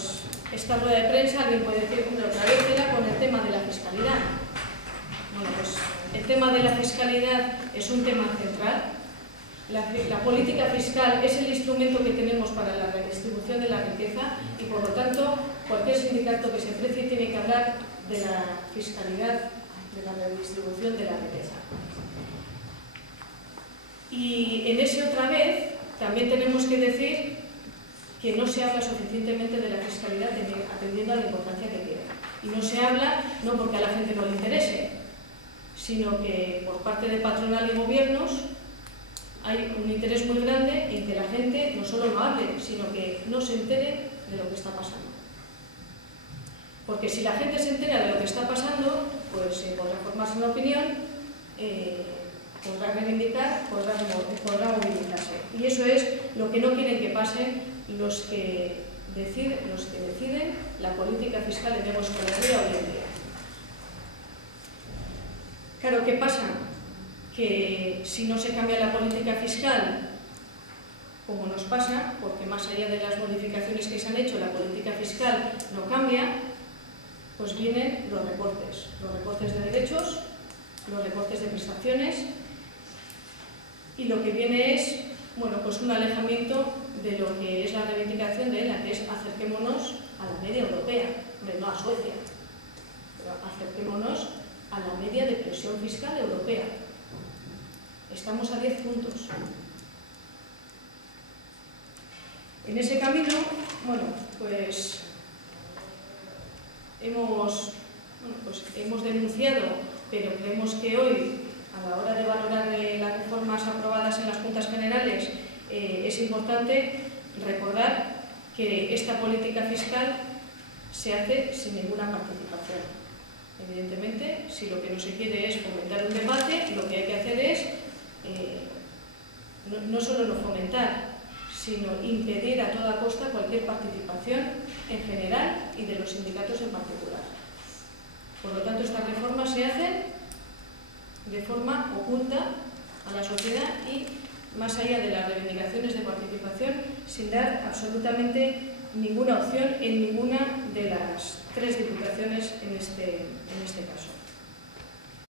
pues esta rueda de prensa alguien puede decir, hombre, otra vez era con el tema de la fiscalidad. Bueno, pues el tema de la fiscalidad es un tema central. La política fiscal es el instrumento que tenemos para la redistribución de la riqueza y, por lo tanto, cualquier sindicato que se precie tiene que hablar de la fiscalidad, de la redistribución de la riqueza. Y en ese otra vez también tenemos que decir que no se habla suficientemente de la fiscalidad atendiendo a la importancia que tiene. Y no se habla no porque a la gente no le interese, sino que por parte de patronal y gobiernos hay un interés muy grande en que la gente no solo no hable, sino que no se entere de lo que está pasando. Porque si la gente se entera de lo que está pasando, pues podrá formarse una opinión, podrá reivindicar, podrá movilizarse. Y eso es lo que no quieren que pase los que deciden la política fiscal en nuestra vida hoy en día. Claro, ¿qué pasa? Que si no se cambia la política fiscal, como nos pasa, porque más allá de las modificaciones que se han hecho, la política fiscal no cambia, pues vienen los recortes de derechos, los recortes de prestaciones, y lo que viene es, bueno, pues un alejamiento de lo que es la reivindicación de la que es acerquémonos a la media europea, no a Suecia, pero acerquémonos a la media de presión fiscal europea. Estamos a 10 puntos. En ese camino, bueno, pues hemos denunciado, pero creemos que hoy, a la hora de valorar las reformas aprobadas en las Juntas Generales, es importante recordar que esta política fiscal se hace sin ninguna participación. Evidentemente, si lo que no se quiere es fomentar un debate, lo que hay que hacer es no solo no fomentar, sino impedir a toda costa cualquier participación en general y de los sindicatos en particular. Por lo tanto, estas reformas se hacen de forma oculta a la sociedad y más allá de las reivindicaciones de participación, sin dar absolutamente ninguna opción en ninguna de las 3 diputaciones en este caso.